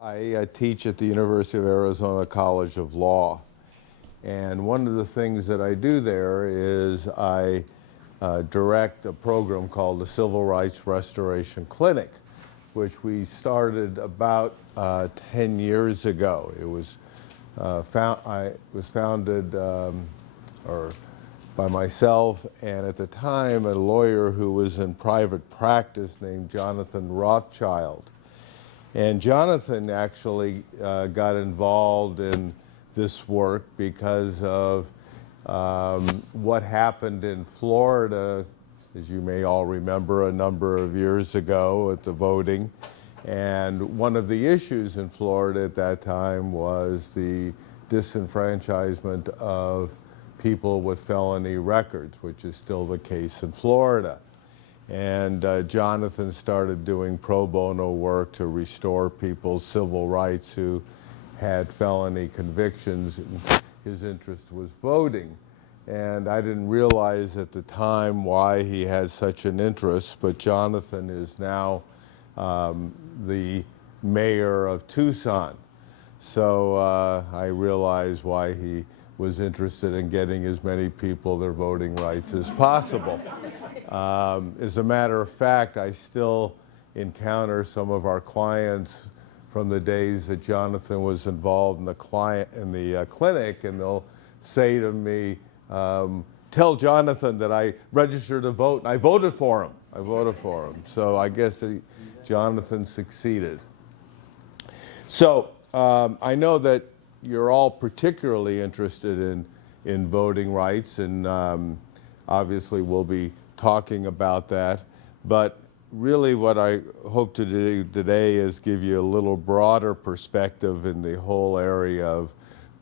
I teach at the University of Arizona College of Law, and one of the things that I do there is I direct a program called the Civil Rights Restoration Clinic, which we started about 10 years ago. It was founded by myself and at the time a lawyer who was in private practice named Jonathan Rothschild. And Jonathan actually got involved in this work because of what happened in Florida, as you may all remember, a number of years ago at the voting. And one of the issues in Florida at that time was the disenfranchisement of people with felony records, which is still the case in Florida. And Jonathan started doing pro bono work to restore people's civil rights who had felony convictions. His interest was voting. And I didn't realize at the time why he had such an interest, but Jonathan is now the mayor of Tucson. So I realized why he was interested in getting as many people their voting rights as possible. As a matter of fact, I still encounter some of our clients from the days that Jonathan was involved in the clinic, and they'll say to me, tell Jonathan that I registered to vote, and I voted for him. I voted for him. So I guess Jonathan succeeded. So I know that you're all particularly interested in voting rights, and obviously we'll be talking about that. But really what I hope to do today is give you a little broader perspective in the whole area of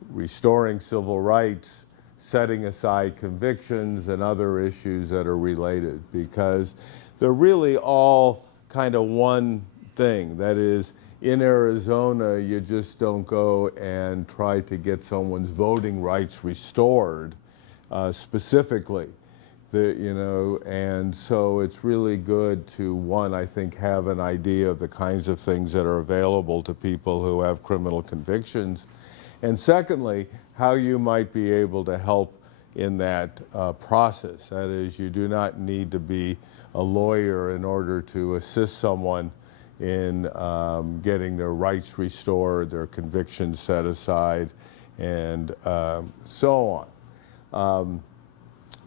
restoring civil rights, setting aside convictions, and other issues that are related, because they're really all kind of one thing. That is, in Arizona, you just don't go and try to get someone's voting rights restored specifically. And so it's really good to, one, I think, have an idea of the kinds of things that are available to people who have criminal convictions. And secondly, how you might be able to help in that process. That is, you do not need to be a lawyer in order to assist someone in getting their rights restored, their convictions set aside, and so on.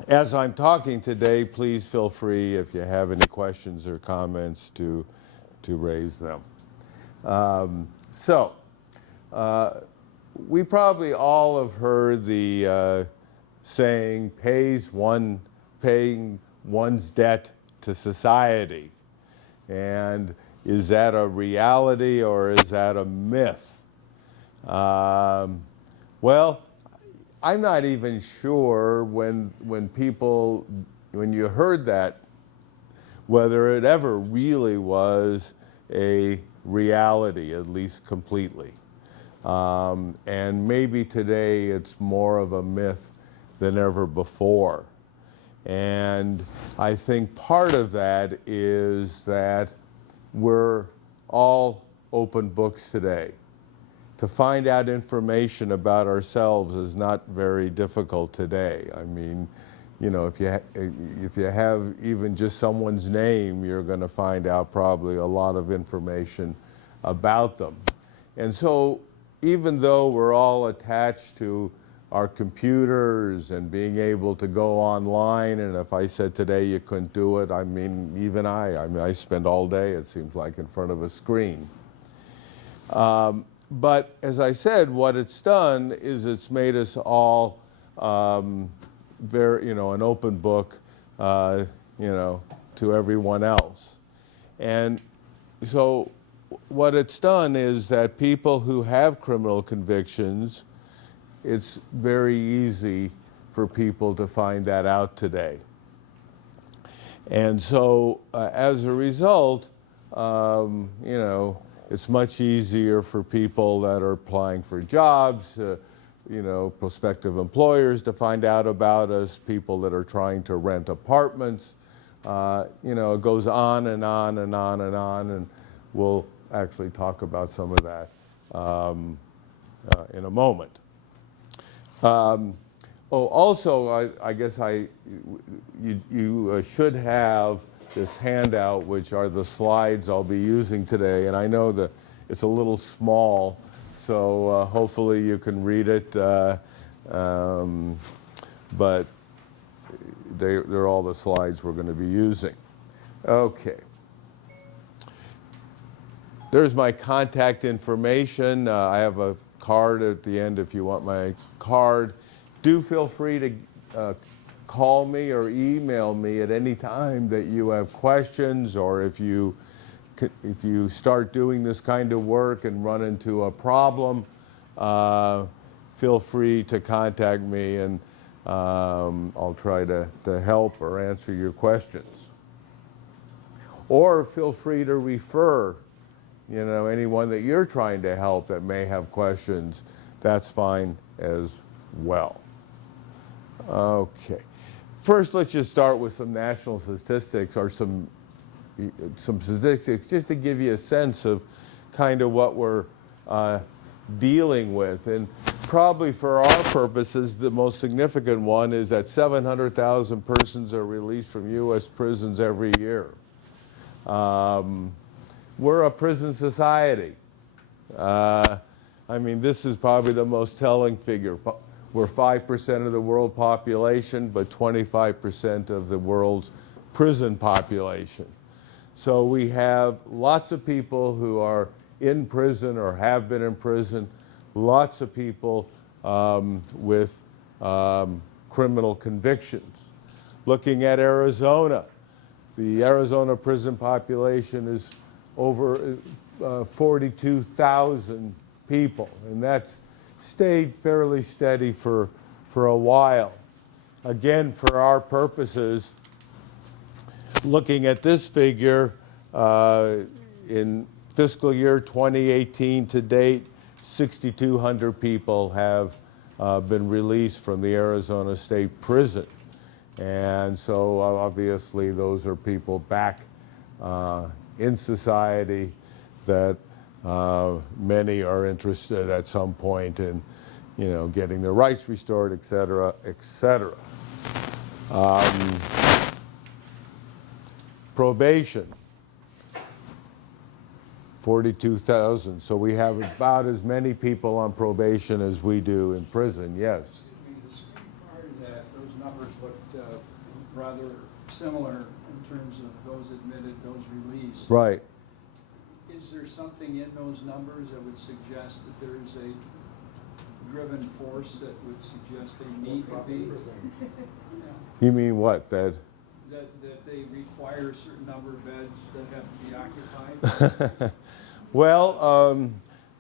As I'm talking today, please feel free, if you have any questions or comments, to raise them. We probably all have heard the saying, paying one's debt to society. And is that a reality or is that a myth? Well, I'm not even sure when you heard that, whether it ever really was a reality, at least completely. And maybe today it's more of a myth than ever before. And I think part of that is that we're all open books today. To find out information about ourselves is not very difficult today. I mean, if you have even just someone's name, you're going to find out probably a lot of information about them. And so even though we're all attached to our computers and being able to go online, and if I said today you couldn't do it, I mean, even I spend all day, it seems like, in front of a screen. But as I said, what it's done is it's made us all an open book, to everyone else. And so what it's done is that people who have criminal convictions, it's very easy for people to find that out today. And so as a result, it's much easier for people that are applying for jobs, prospective employers to find out about us, people that are trying to rent apartments. It goes on and on and on and on, and we'll actually talk about some of that in a moment. Also, I guess you should have this handout, which are the slides I'll be using today. And I know that it's a little small, so hopefully you can read it. But they're all the slides we're going to be using. Okay. There's my contact information. I have a card at the end if you want my card. Do feel free to call me or email me at any time that you have questions, or if you start doing this kind of work and run into a problem, feel free to contact me, and I'll try to help or answer your questions. Or feel free to refer, anyone that you're trying to help that may have questions. That's fine as well. Okay. First, let's just start with some national statistics, or some statistics, just to give you a sense of kind of what we're dealing with. And probably for our purposes, the most significant one is that 700,000 persons are released from U.S. prisons every year. We're a prison society. I mean, this is probably the most telling figure. We're 5% of the world population, but 25% of the world's prison population. So we have lots of people who are in prison or have been in prison, lots of people with criminal convictions. Looking at Arizona, the Arizona prison population is over 42,000 people, and that's stayed fairly steady for a while. Again, for our purposes, looking at this figure, in fiscal year 2018 to date, 6,200 people have been released from the Arizona State Prison. And so obviously those are people back in society that many are interested at some point in, getting their rights restored, et cetera, et cetera. Probation, 42,000. So we have about as many people on probation as we do in prison, yes. The screen prior to that, those numbers looked rather similar in terms of those admitted, those released. Right. Is there something in those numbers that would suggest that there's a driven force that would suggest they need to be? You mean what? That they require a certain number of beds that have to be occupied? Well,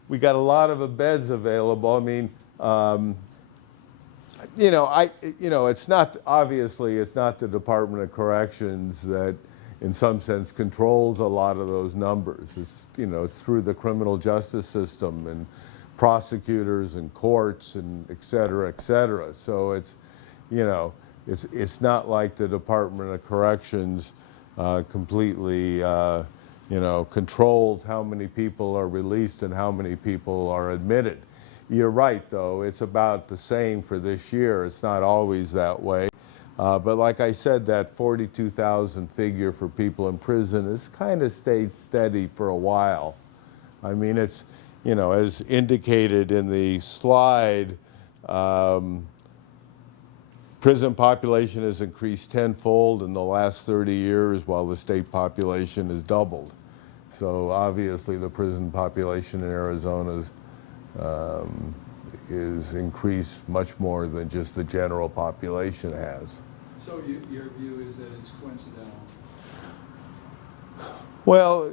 we got a lot of beds available. I mean, it's not, obviously, it's not the Department of Corrections that in some sense controls a lot of those numbers. It's, it's through the criminal justice system and prosecutors and courts and et cetera, et cetera. So it's, it's not like the Department of Corrections completely, controls how many people are released and how many people are admitted. You're right, though. It's about the same for this year. It's not always that way. But like I said, that 42,000 figure for people in prison has kind of stayed steady for a while. I mean, it's, as indicated in the slide, prison population has increased tenfold in the last 30 years, while the state population has doubled. So obviously the prison population in Arizona is increased much more than just the general population has. So your view is that it's coincidental? Well,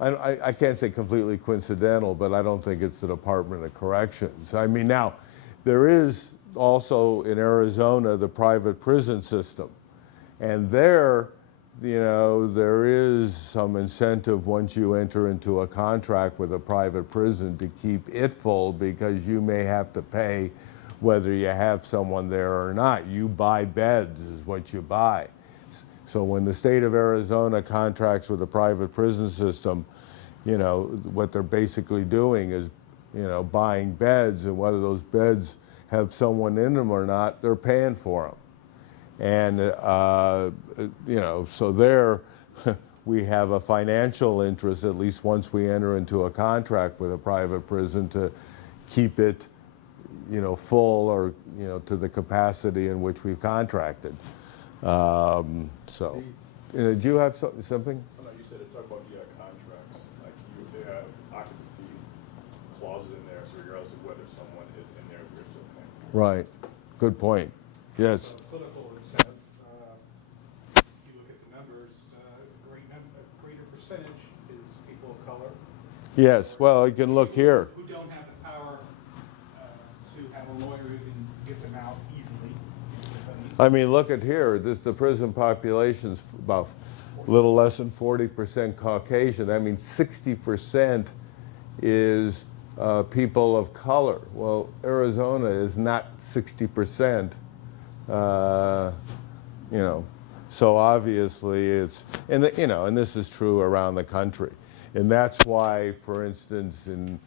I can't say completely coincidental, but I don't think it's the Department of Corrections. I mean, now, there is also in Arizona the private prison system. And there, there is some incentive once you enter into a contract with a private prison to keep it full, because you may have to pay whether you have someone there or not. You buy beds is what you buy. So when the state of Arizona contracts with a private prison system, you know, what they're basically doing is, you know, buying beds, and whether those beds have someone in them or not, they're paying for them. And, you know, so there we have a financial interest, at least once we enter into a contract with a private prison, to keep it, you know, full, or, you know, to the capacity in which we've contracted. Did you have something? Oh, no, you said it talked about the contracts, like they have occupancy clauses in there, so regardless of whether someone is in there, they're still paying. Right. Good point. Yes. So political incentive, if you look at the numbers, a greater percentage is people of color. Yes. Well, you can look here. Who don't have the power to have a lawyer who can get them out easily. I mean, look at here. The prison population's about a little less than 40% Caucasian. That means 60% is people of color. Well, Arizona is not 60%. You know, so obviously it's, and you know, and this is true around the country, and that's why, for instance, in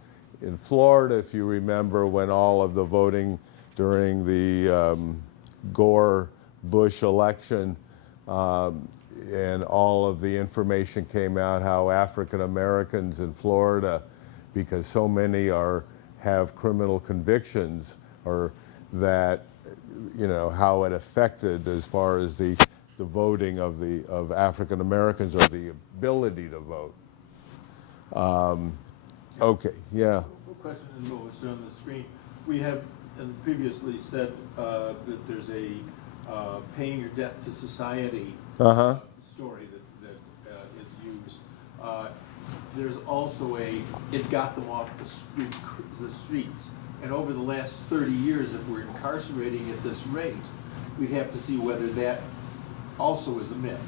Florida, if you remember, when all of the voting during the Gore-Bush election, and all of the information came out how African Americans in Florida, because so many have criminal convictions, or that, you know, how it affected as far as the voting of African Americans, or the ability to vote. Okay, yeah. Question is what was shown on the screen. We have previously said that there's a paying your debt to society story that is used. There's also it got them off the streets. And over the last 30 years, if we're incarcerating at this rate, we'd have to see whether that also is a myth.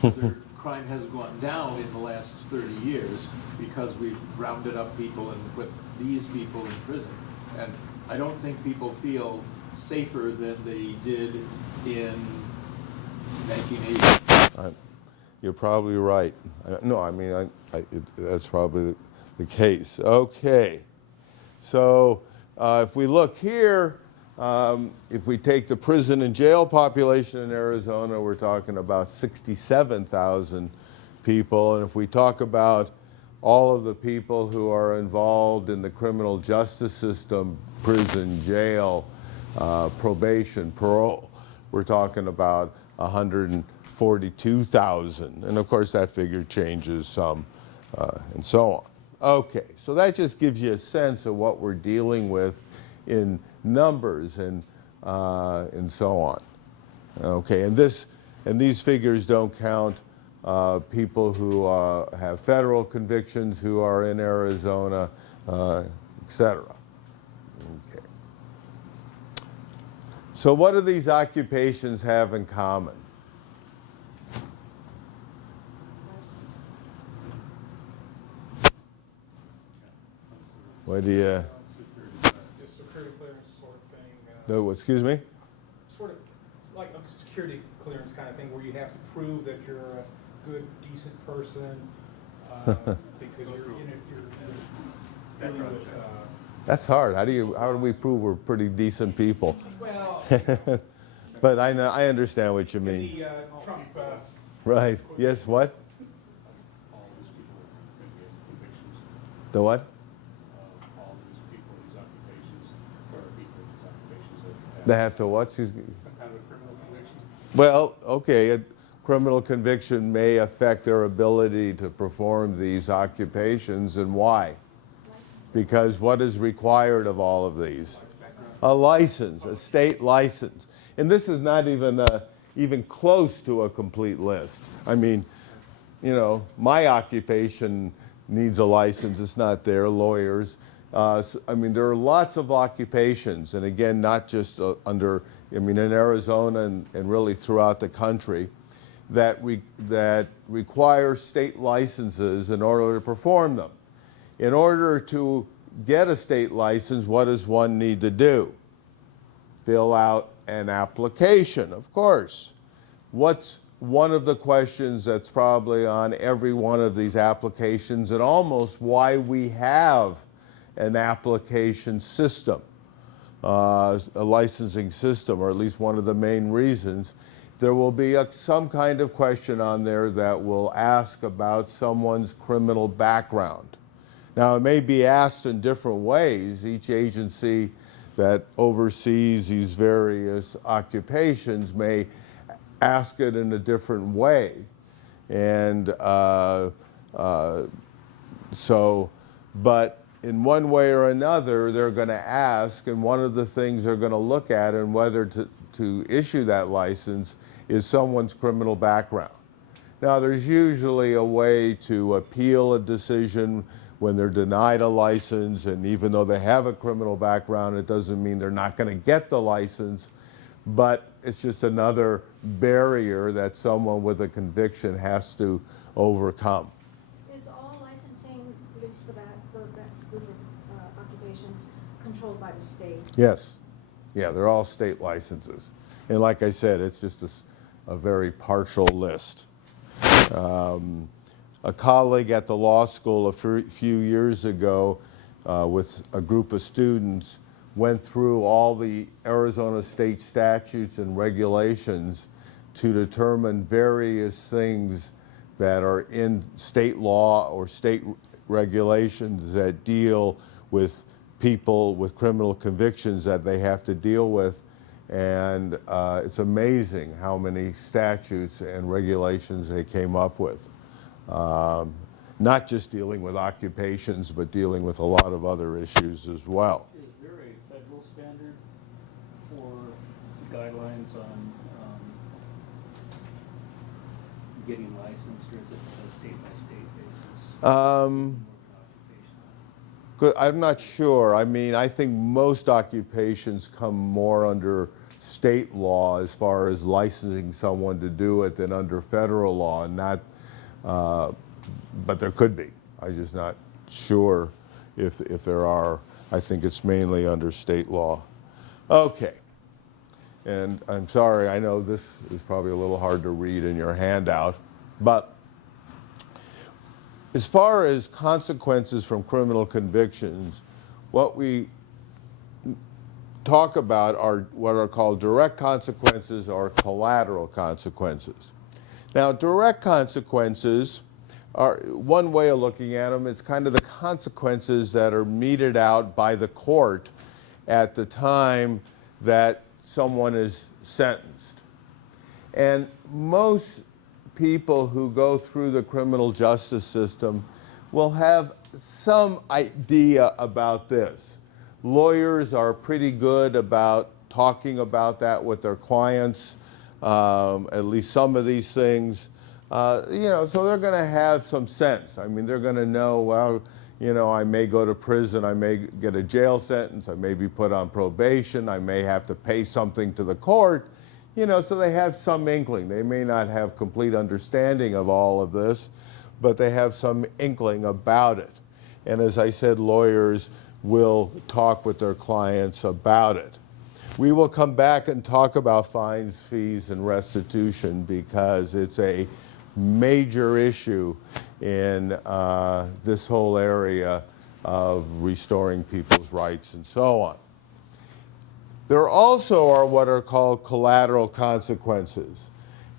Whether crime has gone down in the last 30 years because we've rounded up people and put these people in prison. And I don't think people feel safer than they did in 1980. You're probably right. No, I mean, that's probably the case. Okay. So if we look here, if we take the prison and jail population in Arizona, we're talking about 67,000 people. And if we talk about all of the people who are involved in the criminal justice system, prison, jail, probation, parole, we're talking about 142,000. And of course, that figure changes some, and so on. Okay, so that just gives you a sense of what we're dealing with in numbers and so on. Okay, and these figures don't count people who have federal convictions who are in Arizona, etc. Okay. So what do these occupations have in common? What do you? Just security clearance sort of thing. No, excuse me? Sort of like a security clearance kind of thing, where you have to prove that you're a good, decent person, because you're dealing with. That's hard. How do we prove we're pretty decent people? Well, But I understand what you in mean. the Trump. Right. Yes. What? All these people can get convictions. The what? All these people, these occupations, or people, these occupations that They have to what? Excuse me. Some kind of a criminal conviction. Well, okay. A criminal conviction may affect their ability to perform these occupations, and why? Because what is required of all of these? A license, a state license. And this is not even close to a complete list. I mean, you know, my occupation needs a license. It's not there, lawyers. I mean, there are lots of occupations, and again, not just in Arizona and really throughout the country, that require state licenses in order to perform them. In order to get a state license, what does one need to do? Fill out an application, of course. What's one of the questions that's probably on every one of these applications, and almost why we have an application system, a licensing system, or at least one of the main reasons. There will be some kind of question on there that will ask about someone's criminal background. Now, it may be asked in different ways. Each agency that oversees these various occupations may ask it in a different way. And but in one way or another, they're going to ask, and one of the things they're going to look at in whether to issue that license is someone's criminal background. Now, there's usually a way to appeal a decision when they're denied a license, and even though they have a criminal background, it doesn't mean they're not going to get the license, but it's just another barrier that someone with a conviction has to overcome. Is all licensing, at least for that group of occupations, controlled by the state? Yes. Yeah, they're all state licenses. And like I said, it's just a very partial list. A colleague at the law school a few years ago with a group of students went through all the Arizona state statutes and regulations to determine various things that are in state law or state regulations that deal with people with criminal convictions that they have to deal with. And it's amazing how many statutes and regulations they came up with. Not just dealing with occupations, but dealing with a lot of other issues as well. Is there a federal standard for guidelines on getting licensed, or is it a state-by-state basis? I'm not sure. I mean, I think most occupations come more under state law as far as licensing someone to do it than under federal law, and not, but there could be. I'm just not sure if there are. I think it's mainly under state law. Okay. And I'm sorry, I know this is probably a little hard to read in your handout, but as far as consequences from criminal convictions, what we talk about are what are called direct consequences or collateral consequences. Now, direct consequences are, one way of looking at them is kind of the consequences that are meted out by the court at the time that someone is sentenced. And most people who go through the criminal justice system will have some idea about this. Lawyers are pretty good about talking about that with their clients, at least some of these things. You know, so they're going to have some sense. I mean, they're going to know, well, you know, I may go to prison, I may get a jail sentence, I may be put on probation, I may have to pay something to the court, you know, so they have some inkling. They may not have complete understanding of all of this, but they have some inkling about it. And as I said, lawyers will talk with their clients about it. We will come back and talk about fines, fees, and restitution because it's a major issue in this whole area of restoring people's rights and so on. There also are what are called collateral consequences.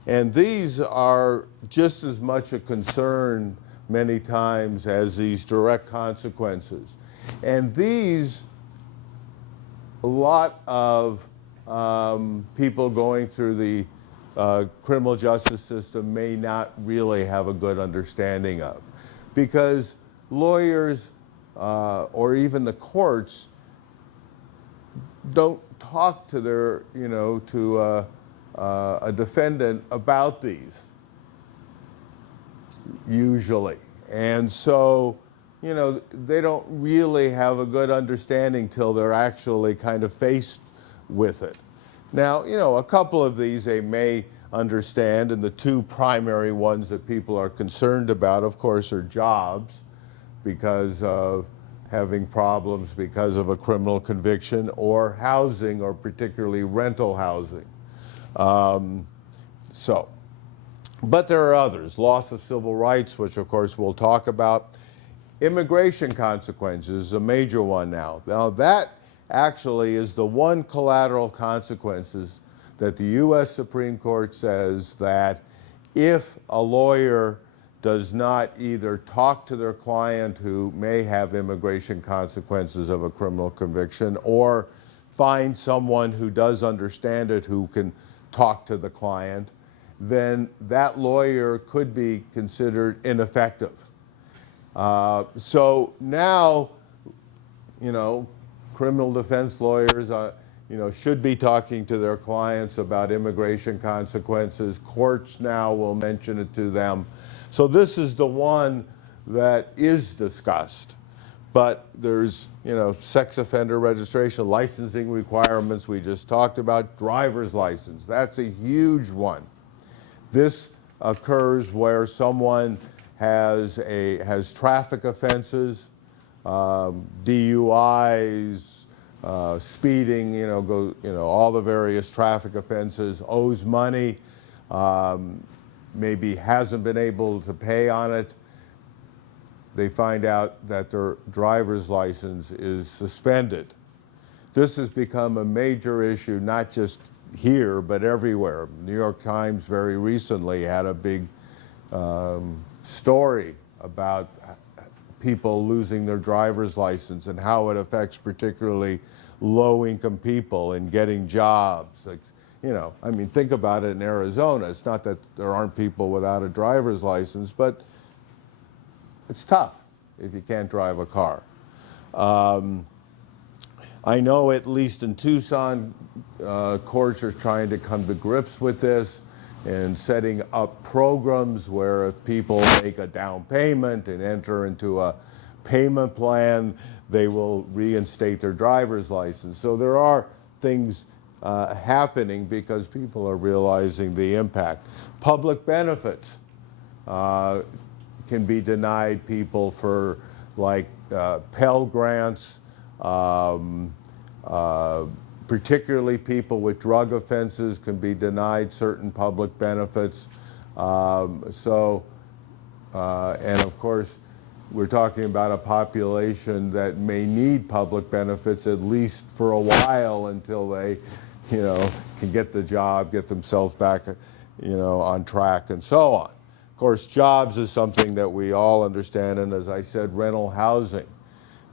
And these are just as much a concern many times as these direct consequences. And these, a lot of people going through the criminal justice system may not really have a good understanding of, because lawyers or even the courts don't talk to their, you know, to a defendant about these usually. And so, you know, they don't really have a good understanding till they're actually kind of faced with it. Now, you know, a couple of these they may understand, and the two primary ones that people are concerned about, of course, are jobs, because of having problems because of a criminal conviction, or housing, or particularly rental housing. So, But there are others. Loss of civil rights, which of course we'll talk about. Immigration consequences is a major one now. Now that actually is the one collateral consequences that the U.S. Supreme Court says that if a lawyer does not either talk to their client who may have immigration consequences of a criminal conviction, or find someone who does understand it who can talk to the client, then that lawyer could be considered ineffective. So now, criminal defense lawyers, should be talking to their clients about immigration consequences. Courts now will mention it to them. So this is the one that is discussed. But there's, sex offender registration, licensing requirements we just talked about, driver's license. That's a huge one. This occurs where someone has traffic offenses, DUIs, speeding, all the various traffic offenses, owes money, maybe hasn't been able to pay on it. They find out that their driver's license is suspended. This has become a major issue, not just here, but everywhere. New York Times very recently had a big story about people losing their driver's license and how it affects particularly low-income people in getting jobs. Think about it in Arizona. It's not that there aren't people without a driver's license, but it's tough if you can't drive a car. I know at least in Tucson, courts are trying to come to grips with this and setting up programs where if people make a down payment and enter into a payment plan, they will reinstate their driver's license. So there are things happening because people are realizing the impact. Public benefits can be denied people for Pell Grants, particularly people with drug offenses can be denied certain public benefits. And of course, we're talking about a population that may need public benefits at least for a while until they, can get the job, get themselves back, on track and so on. Of course, jobs is something that we all understand, and as I said, rental housing.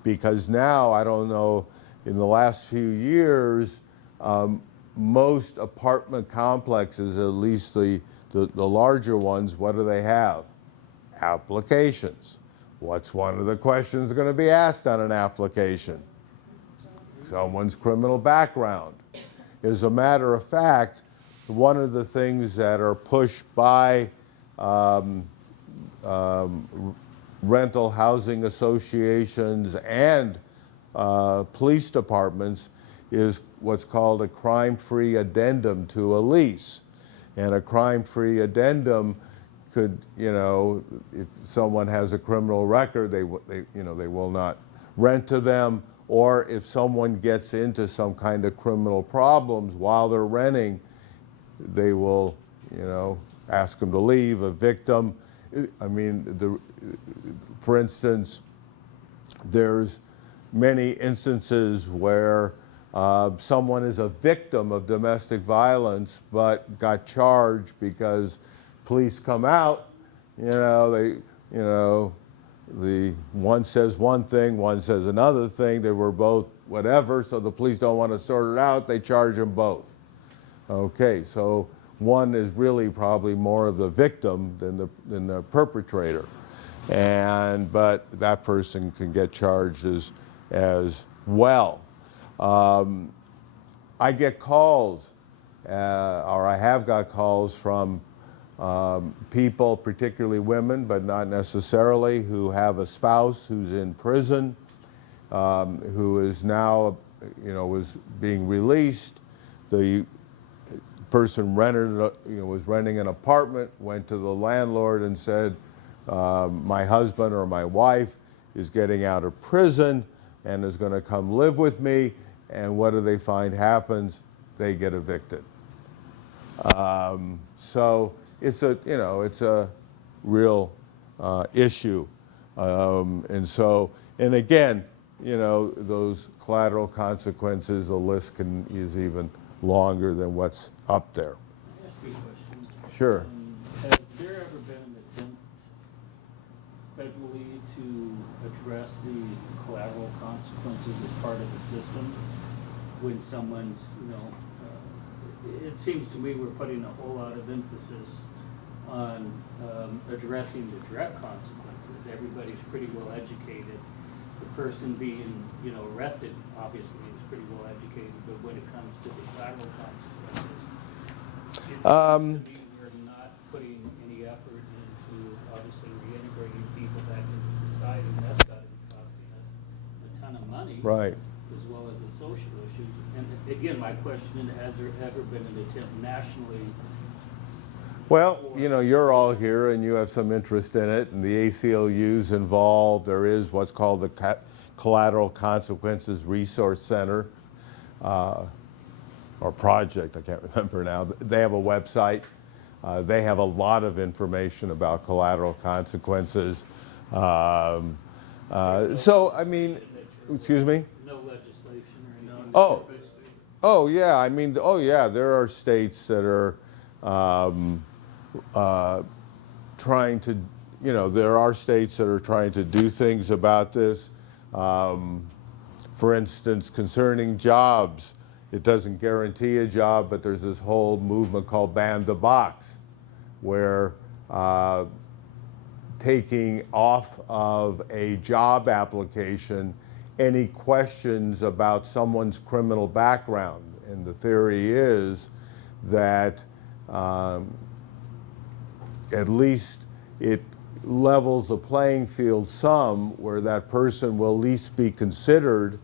Because now, I don't know, in the last few years, most apartment complexes, at least the larger ones, what do they have? Applications. What's one of the questions going to be asked on an application? Someone's criminal background. As a matter of fact, one of the things that are pushed by rental housing associations and police departments is what's called a crime-free addendum to a lease. And a crime-free addendum could, if someone has a criminal record, they will not rent to them, or if someone gets into some kind of criminal problems while they're renting, they will, ask them to leave, evict them. For instance, there's many instances where someone is a victim of domestic violence but got charged because police come out, the one says one thing, one says another thing, they were both whatever, so the police don't want to sort it out, they charge them both. Okay, so one is really probably more of the victim than the perpetrator. But that person can get charged as well. I get calls, or I have got calls from people, particularly women, but not necessarily, who have a spouse who's in prison, who is now, was being released. The person was renting an apartment, went to the landlord and said, my husband or my wife is getting out of prison and is going to come live with me, and what do they find happens? They get evicted. So it's a, you know, it's a real issue. And so, and again, you know, those collateral consequences, the list is even longer than what's up there. Can I ask you a question? Sure. Has there ever been an attempt federally to address the collateral consequences as part of the system when someone's, you know, it seems to me we're putting a whole lot of emphasis on addressing the direct consequences. Everybody's pretty well educated. The person being, you know, arrested obviously is pretty well educated, but when it comes to the collateral consequences, it seems to me we're not putting any effort into obviously reintegrating people back into society. That's got to be costing us a ton of money. Right. As well as the social issues. And again, my question is, has there ever been an attempt nationally? Well, you know, you're all here and you have some interest in it, and the ACLU's involved. There is what's called the Collateral Consequences Resource Center, or project, I can't remember now. They have a website. They have a lot of information about collateral consequences. So, I mean, excuse me? No legislation or anything? Oh yeah, I mean, oh yeah, there are states that are trying to, you know, there are states that are trying to do things about this. For instance, concerning jobs, it doesn't guarantee a job, but there's this whole movement called Ban the Box, where taking off of a job application any questions about someone's criminal background. And the theory is that at least it levels the playing field some, where that person will at least be considered,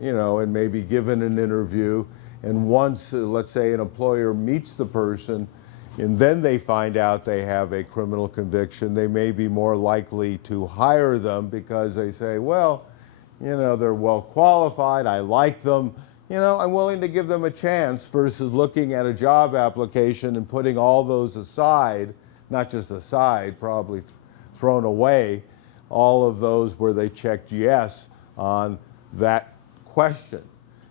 you know, and maybe given an interview. And once, let's say, an employer meets the person, and then they find out they have a criminal conviction, they may be more likely to hire them because they say, well, you know, they're well qualified, I like them, you know, I'm willing to give them a chance, versus looking at a job application and putting all those aside, not just aside, probably thrown away, all of those where they checked yes on that question.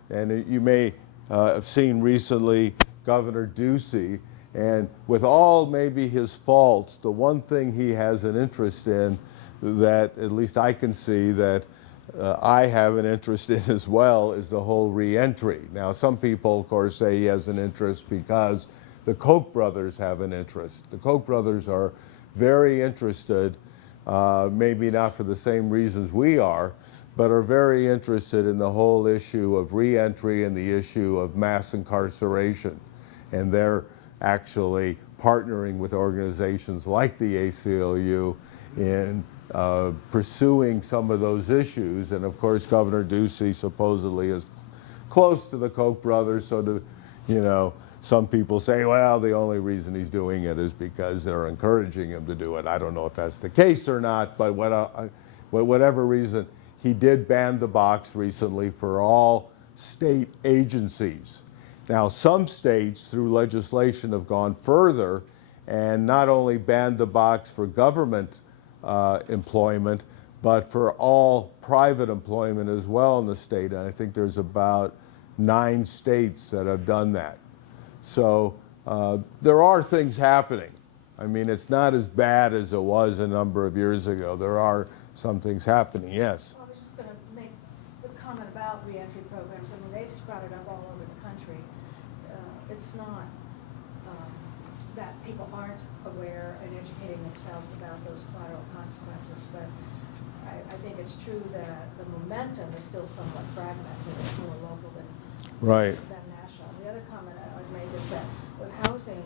And you may have seen recently Governor Ducey, and with all maybe his faults, the one thing he has an interest in that at least I can see that I have an interest in as well is the whole reentry. Now, some people, of course, say he has an interest because the Koch brothers have an interest. The Koch brothers are very interested, maybe not for the same reasons we are, but are very interested in the whole issue of reentry and the issue of mass incarceration. And they're actually partnering with organizations like the ACLU in pursuing some of those issues. And of course, Governor Ducey supposedly is close to the Koch brothers, so to, you know, some people say, well, the only reason he's doing it is because they're encouraging him to do it. I don't know if that's the case or not, but whatever reason, he did ban the box recently for all state agencies. Now, some states, through legislation, have gone further and not only banned the box for government employment, but for all private employment as well in the state. And I think there's about 9 states that have done that. So there are things happening. I mean, it's not as bad as it was a number of years ago. There are some things happening, yes. Well, I was just going to make the comment about reentry programs. I mean, they've sprouted up all over the country. It's not that people aren't aware and educating themselves about those collateral consequences, but I think it's true that the momentum is still somewhat fragmented. It's more local than national. The other comment I would make is that with housing,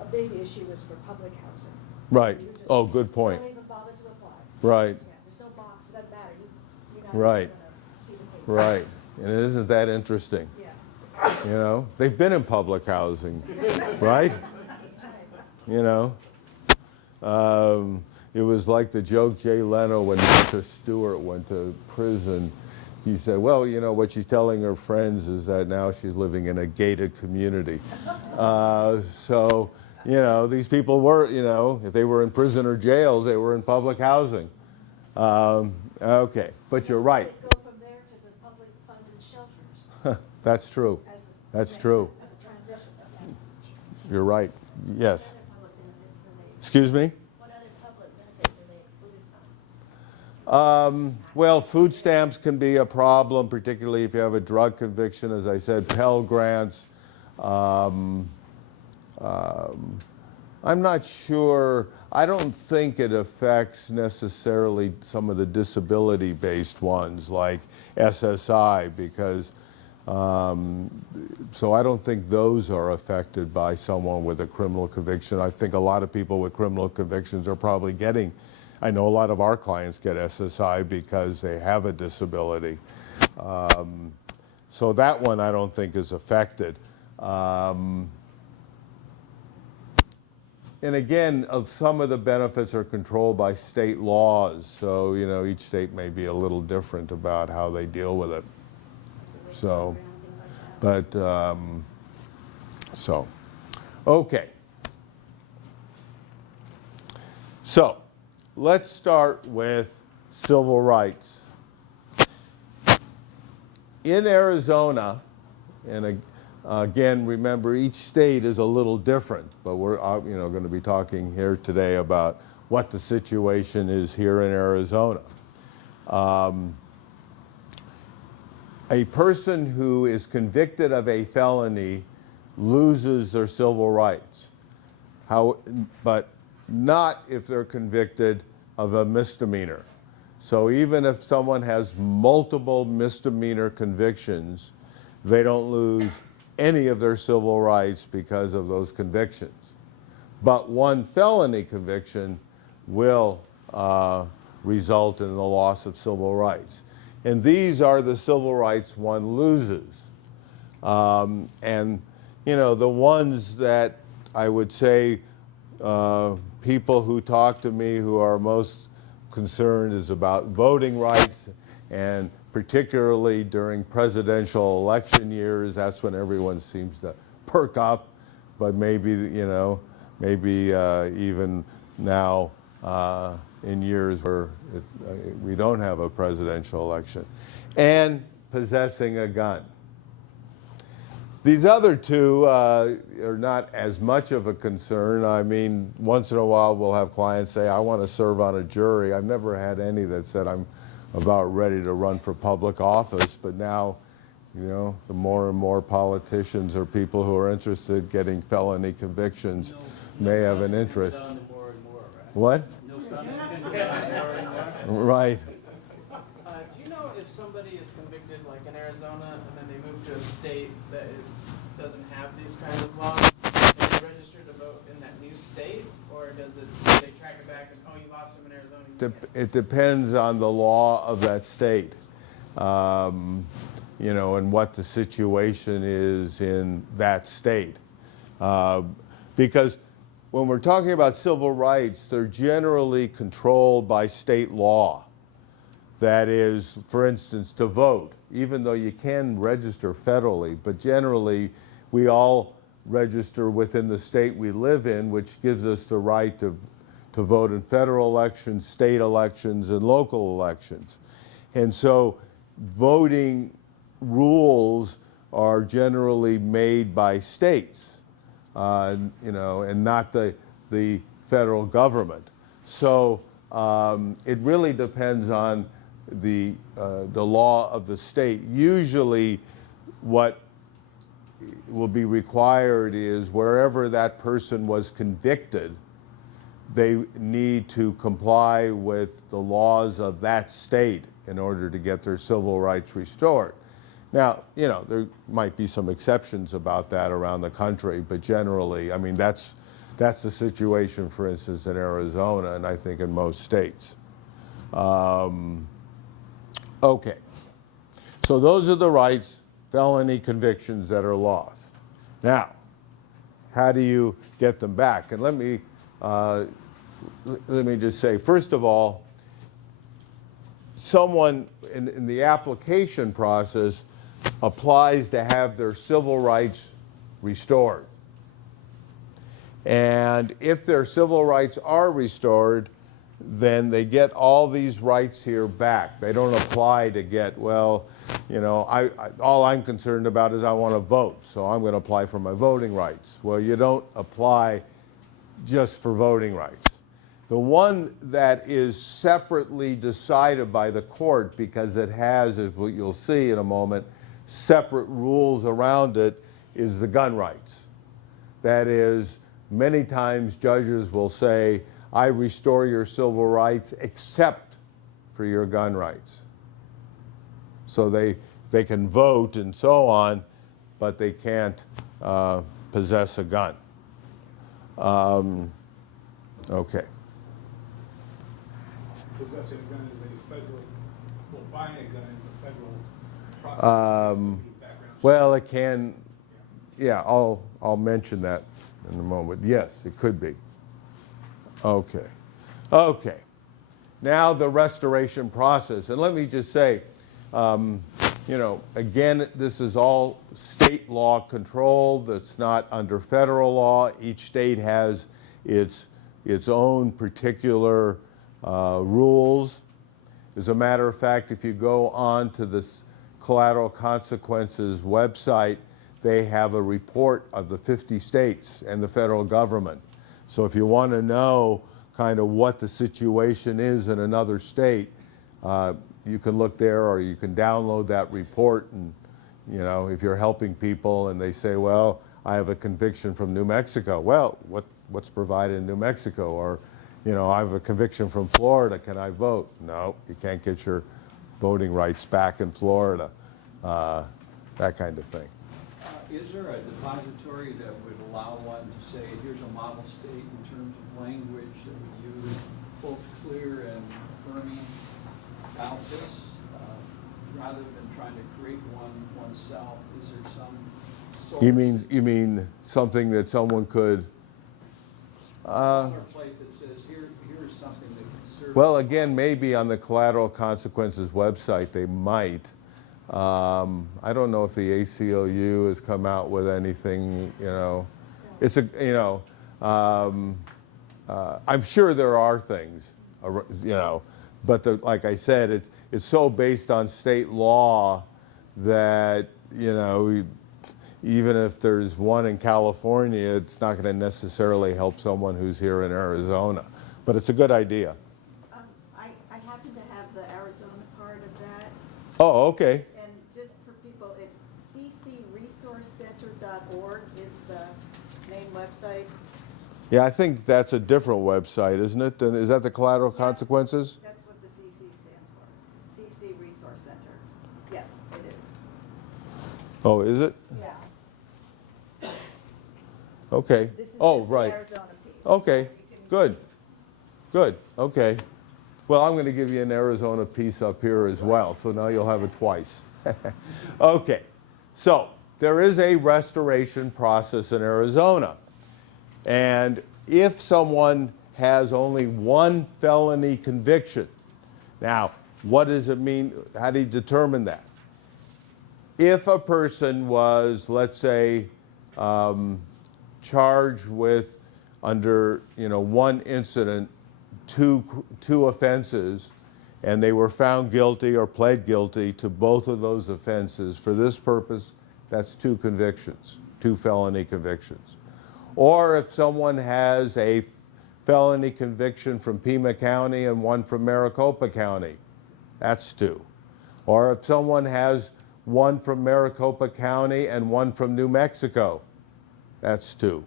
a big issue is for public housing. Right. You just Oh, good point. don't even bother to apply. Right. Yeah, there's no box, it doesn't matter. You're not Right. even going to see the paper. Right. And isn't that interesting? Yeah. You know, they've been in public housing, right? You know, it was like the joke Jay Leno when Martha Stewart went to prison. He said, well, you know, what she's telling her friends is that now she's living in a gated community. So, You know, these people were, you know, if they were in prison or jails, they were in public housing. Okay, but you're right. They go from there to the public funded shelters That's true. as a. That's yes, true. As a transition. You're right. Yes. What other public benefits are they, Excuse me? what other public benefits are they excluded from? Well, food stamps can be a problem, particularly if you have a drug conviction. As I said, Pell Grants. I'm not sure. I don't think it affects necessarily some of the disability-based ones like SSI, because so I don't think those are affected by someone with a criminal conviction. I think a lot of people with criminal convictions are probably getting, I know a lot of our clients get SSI because they have a disability. So that one I don't think is affected. And again, some of the benefits are controlled by state laws, so you know, each state may be a little different about how they deal with it. So, Things like that. but, so, okay. So, let's start with civil rights. In Arizona, and again, remember each state is a little different, but we're you know, going to be talking here today about what the situation is here in Arizona. A person who is convicted of a felony loses their civil rights, but not if they're convicted of a misdemeanor. So even if someone has multiple misdemeanor convictions, they don't lose any of their civil rights because of those convictions. But one felony conviction will result in the loss of civil rights. And these are the civil rights one loses. And, you know, the ones that I would say people who talk to me who are most concerned is about voting rights, and particularly during presidential election years, that's when everyone seems to perk up, but maybe, you know, maybe even now in years where we don't have a presidential election, and possessing a gun. These other two are not as much of a concern. I mean, once in a while we'll have clients say, I want to serve on a jury. I've never had any that said I'm about ready to run for public office, but now, you know, the more and more politicians or people who are interested in getting felony convictions may have an interest. Down to more and more, right? What? No pun intended, more and more. Right. Do you know if somebody is convicted, like in Arizona, and then they move to a state that doesn't have these kinds of laws, are they registered to vote in that new state, or do they track it back and, oh, you lost them in Arizona? You can't? It depends on the law of that state, you know, and what the situation is in that state. Because when we're talking about civil rights, they're generally controlled by state law. That is, for instance, to vote, even though you can register federally, but generally we all register within the state we live in, which gives us the right to vote in federal elections, state elections, and local elections. And so voting rules are generally made by states, you know, and not the federal government. So it really depends on the law of the state. Usually what will be required is wherever that person was convicted, they need to comply with the laws of that state in order to get their civil rights restored. Now, you know, there might be some exceptions about that around the country, but generally, I mean, that's the situation, for instance, in Arizona, and I think in most states. Okay, so those are the rights, felony convictions that are lost. Now, how do you get them back? And let me just say, first of all, someone in the application process applies to have their civil rights restored. And if their civil rights are restored, then they get all these rights here back. They don't apply to get, well, you know, all I'm concerned about is I want to vote, so I'm going to apply for my voting rights. Well, you don't apply just for voting rights. The one that is separately decided by the court, because it has, as what you'll see in a moment, separate rules around it, is the gun rights. That is, many times judges will say, I restore your civil rights except for your gun rights. So they can vote and so on, but they can't possess a gun. Okay. Possessing a gun is a federal, well, buying a gun is a federal process. Well, it can, yeah, I'll mention that in a moment. Yes, it could be. Okay. Okay. Now the restoration process. And let me just say, you know, again, this is all state law controlled. It's not under federal law. Each state has its own particular rules. As a matter of fact, if you go on to this Collateral Consequences website, they have a report of the 50 states and the federal government. So if you want to know kind of what the situation is in another state, you can look there, or you can download that report. And, you know, if you're helping people and they say, well, I have a conviction from New Mexico. Well, what's provided in New Mexico? Or, you know, I have a conviction from Florida. Can I vote? No, you can't get your voting rights back in Florida. That kind of thing. Is there a depository that would allow one to say, here's a model state in terms of language that would use both clear and affirming about this, rather than trying to create one oneself? Is there some source? You mean something that someone could? Boilerplate that says, here's something that can serve. Well, again, maybe on the Collateral Consequences website they might. I don't know if the ACLU has come out with anything, you know. It's a, you know, I'm sure there are things, you know, but like I said, it's so based on state law that, you know, even if there's one in California, it's not going to necessarily help someone who's here in Arizona. But it's a good idea. I happen to have the Arizona part of that. Oh, okay. And just for people, it's ccresourcecenter.org is the main website. Yeah, I think that's a different website, isn't it? Is that the Collateral Consequences? That's what the CC stands for. CC Resource Center. Yes, it is. Oh, is it? Yeah. Okay. This is Oh, just the right. Arizona piece. Okay, You can- good. Good, okay. Well, I'm going to give you an Arizona piece up here as well, so now you'll have it twice. Okay, so there is a restoration process in Arizona. And if someone has only one felony conviction, now, what does it mean? How do you determine that? If a person was, let's say, charged with, under, you know, one incident, two offenses, and they were found guilty or pled guilty to both of those offenses, for this purpose, that's two convictions, two felony convictions. Or if someone has a felony conviction from Pima County and one from Maricopa County, that's two. Or if someone has one from Maricopa County and one from New Mexico, that's two.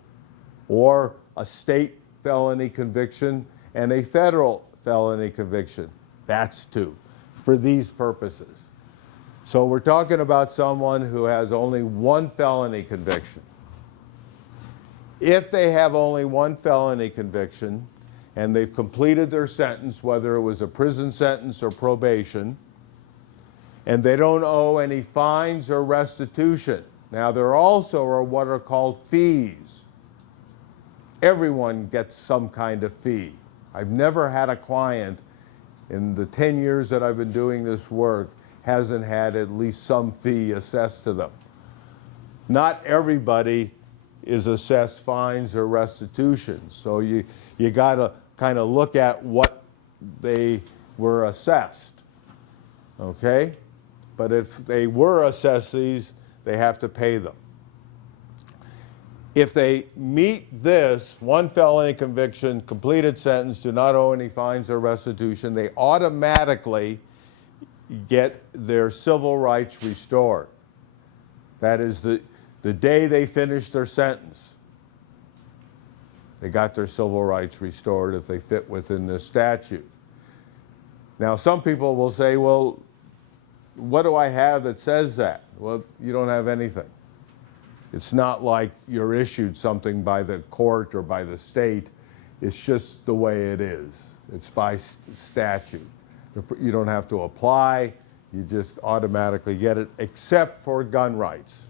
Or a state felony conviction and a federal felony conviction, that's two, for these purposes. So we're talking about someone who has only one felony conviction. If they have only one felony conviction and they've completed their sentence, whether it was a prison sentence or probation, and they don't owe any fines or restitution. Now, there also are what are called fees. Everyone gets some kind of fee. I've never had a client in the 10 years that I've been doing this work hasn't had at least some fee assessed to them. Not everybody is assess fines or restitution. So you got to kind of look at what they were assessed, okay? But if they were assessed these, they have to pay them. If they meet this, one felony conviction, completed sentence, do not owe any fines or restitution, they automatically get their civil rights restored. That is the day they finish their sentence. They got their civil rights restored if they fit within this statute. Now, some people will say, well, what do I have that says that? Well, you don't have anything. It's not like you're issued something by the court or by the state. It's just the way it is. It's by statute. You don't have to apply. You just automatically get it, except for gun rights.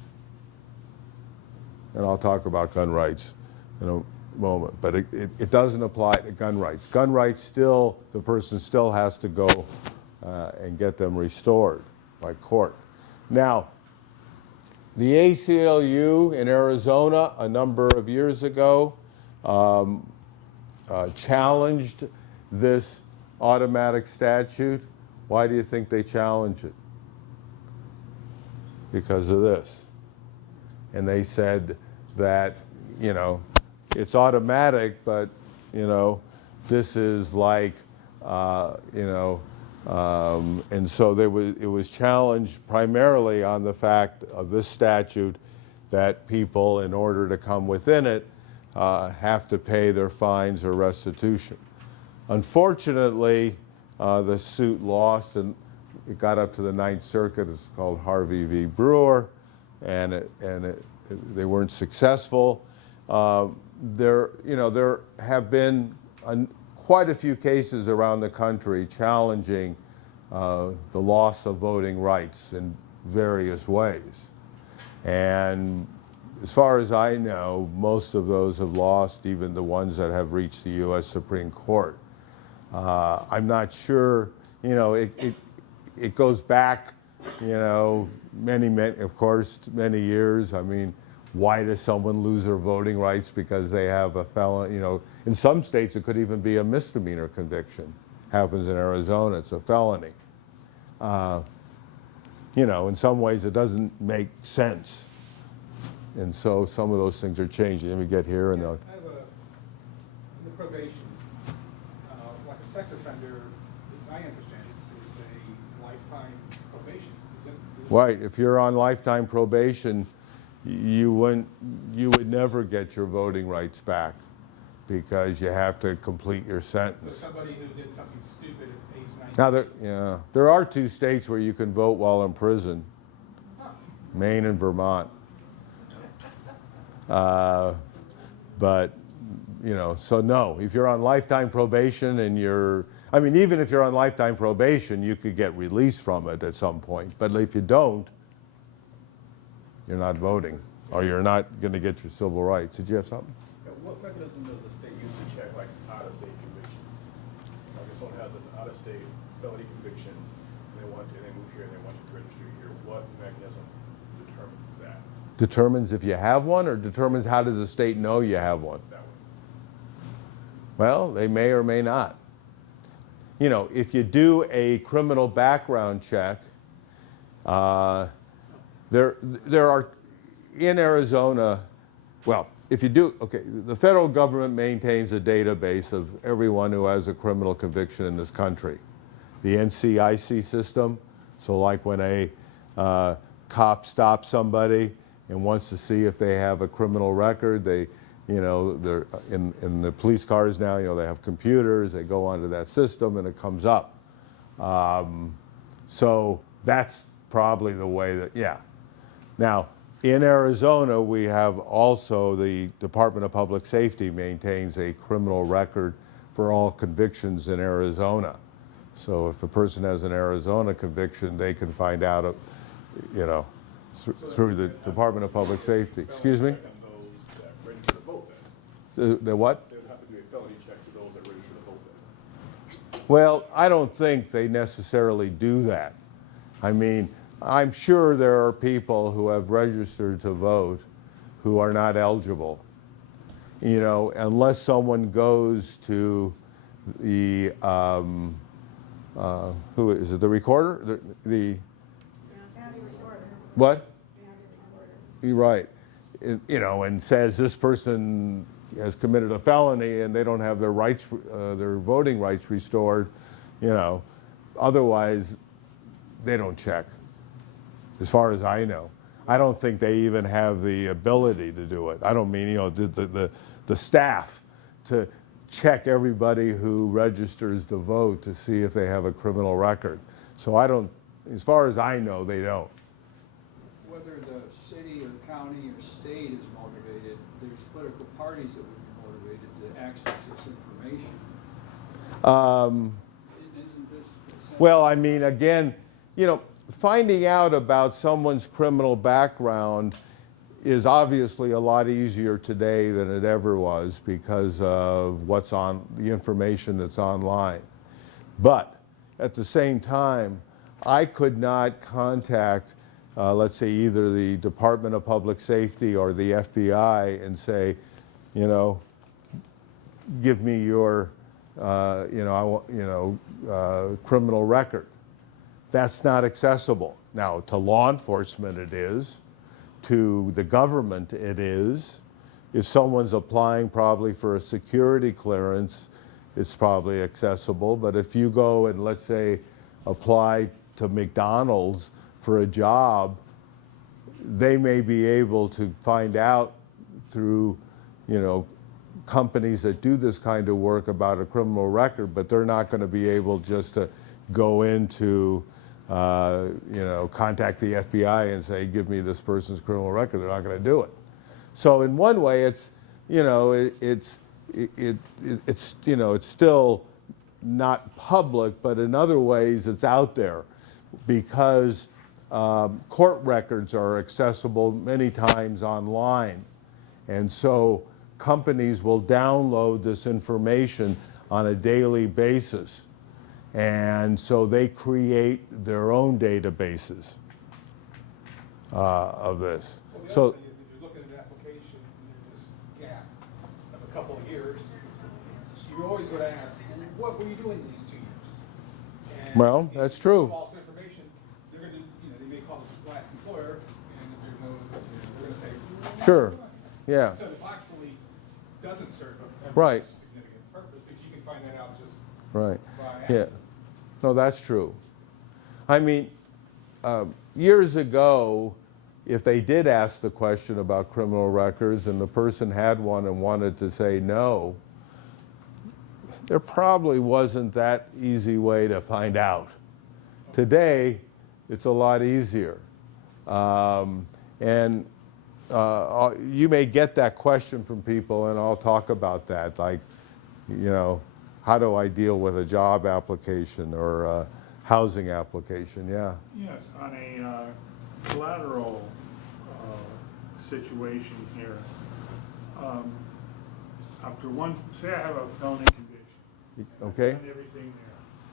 And I'll talk about gun rights in a moment. But it doesn't apply to gun rights. Gun rights still, the person still has to go and get them restored by court. Now, the ACLU in Arizona a number of years ago challenged this automatic statute. Why do you think they challenged it? Because of this. And they said that, you know, it's automatic, but, you know, this is like, you know, and so it was challenged primarily on the fact of this statute that people, in order to come within it, have to pay their fines or restitution. Unfortunately, the suit lost, and it got up to the Ninth Circuit. It's called Harvey v. Brewer, and they weren't successful. There have been quite a few cases around the country challenging the loss of voting rights in various ways. And as far as I know, most of those have lost, even the ones that have reached the U.S. Supreme Court. I'm not sure, you know, it goes back, you know, many, of course, many years. I mean, why does someone lose their voting rights because they have a felony? You know, in some states it could even be a misdemeanor conviction. Happens in Arizona, it's a felony. You know, in some ways it doesn't make sense. And so some of those things are changing. Let me get here and I have in the probation, like a sex offender, as I understand it, is a lifetime probation. Is it? right, if you're on lifetime probation, you would never get your voting rights back because you have to complete your So sentence. somebody who did something stupid at age 19. Now, there are 2 states where you can vote while in prison, Maine and Vermont. But, you know, so no, if you're on lifetime probation and I mean, even if you're on lifetime probation, you could get released from it at some point. But if you don't, you're not voting, or you're not going to get your civil rights. Did you have something? Yeah, what mechanism does the state use to check like out-of-state convictions? Like if someone has an out-of-state felony conviction and they move here and they want you to register here, what mechanism determines that? Determines if you have one, or determines how does the state know you have one? That one. Well, they may or may not. You know, if you do a criminal background check, there are, in Arizona, well, if you do, okay, the federal government maintains a database of everyone who has a criminal conviction in this country. The NCIC system, so like when a cop stops somebody and wants to see if they have a criminal record, they, you know, they're in the police cars now, you know, they have computers, they go onto that system and it comes up. So that's probably the way that, yeah. Now, in Arizona, we have also the Department of Public Safety maintains a criminal record for all convictions in Arizona. So if a person has an Arizona conviction, they can find out, you know, through the Department of Public Safety. Excuse me? And those that register to vote then? The what? They would have to do a felony check to those that register to vote then? Well, I don't think they necessarily do that. I mean, I'm sure there are people who have registered to vote who are not eligible. You know, unless someone goes to the, who is it, the recorder? The County recorder. what? County recorder. You're right. You know, and says this person has committed a felony and they don't have their rights, their voting rights restored, you know. Otherwise, they don't check, as far as I know. I don't think they even have the ability to do it. I don't mean, you know, the staff to check everybody who registers to vote to see if they have a criminal record. So I don't, as far as I know, they don't. Whether the city or county or state is motivated, there's political parties that would be motivated to access this information. Isn't this the same? Well, I mean, again, you know, finding out about someone's criminal background is obviously a lot easier today than it ever was because of what's on the information that's online. But at the same time, I could not contact, let's say, either the Department of Public Safety or the FBI and say, you know, give me your, criminal record. That's not accessible. Now, to law enforcement it is, to the government it is. If someone's applying probably for a security clearance, it's probably accessible. But if you go and, let's say, apply to McDonald's for a job, they may be able to find out through, you know, companies that do this kind of work about a criminal record, but they're not going to be able just to go into, contact the FBI and say, give me this person's criminal record. They're not going to do it. So in one way, it's, it's still not public, but in other ways, it's out there because court records are accessible many times online. And so companies will download this information on a daily basis. And so they create their own databases of this. Well, the So, other thing is, if you're looking at an application in this gap of a couple of years, you're always going to ask, what were you doing these 2 years? And Well, if that's you true. give false information, they're going to, they may call the last employer, and if there's no, they're going to say, sure, yeah, So it actually doesn't serve a Right. significant purpose, because you can find that out just right, by yeah. accident. No, that's true. I mean, years ago, if they did ask the question about criminal records and the person had one and wanted to say no, there probably wasn't that easy way to find out. Today, it's a lot easier. And you may get that question from people, and I'll talk about that, like, how do I deal with a job application or a housing application? Yeah. Yes, on a collateral situation here, after one, say I have a felony conviction. Okay. I've done everything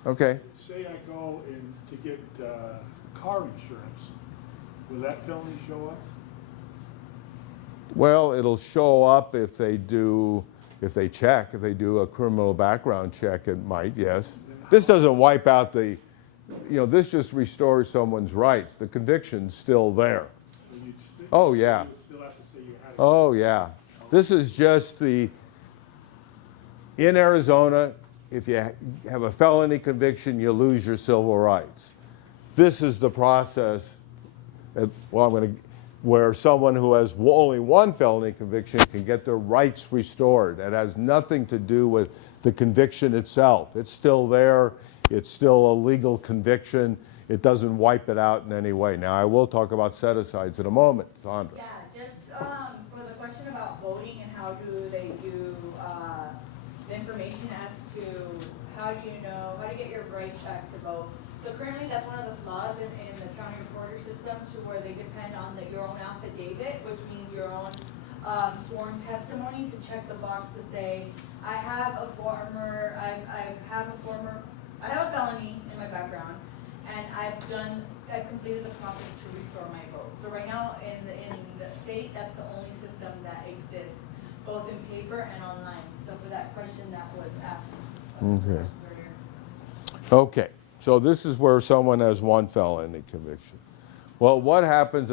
there. Okay. Say I go in to get car insurance, will that felony show up? Well, it'll show up if they do a criminal background check, it might, yes. This doesn't wipe out this just restores someone's rights. The conviction's still there. So you'd Oh, yeah. you'd still have to say you had it. Oh, yeah. This is just in Arizona, if you have a felony conviction, you lose your civil rights. This is the process, where someone who has only one felony conviction can get their rights restored. It has nothing to do with the conviction itself. It's still there. It's still a legal conviction. It doesn't wipe it out in any way. Now, I will talk about set-asides in a moment, Sandra. Yeah, just for the question about voting and how do they do the information as to how do you get your rights back to vote. So currently, that's one of the flaws in the county recorder system, to where they depend on your own affidavit, which means your own sworn testimony to check the box to say, I have a felony in my background, and I've completed the process to restore my vote. So right now, in the state, that's the only system that exists, both in paper and online. So for that question that was asked, Okay. earlier. Okay, so this is where someone has one felony conviction. Well, what happens if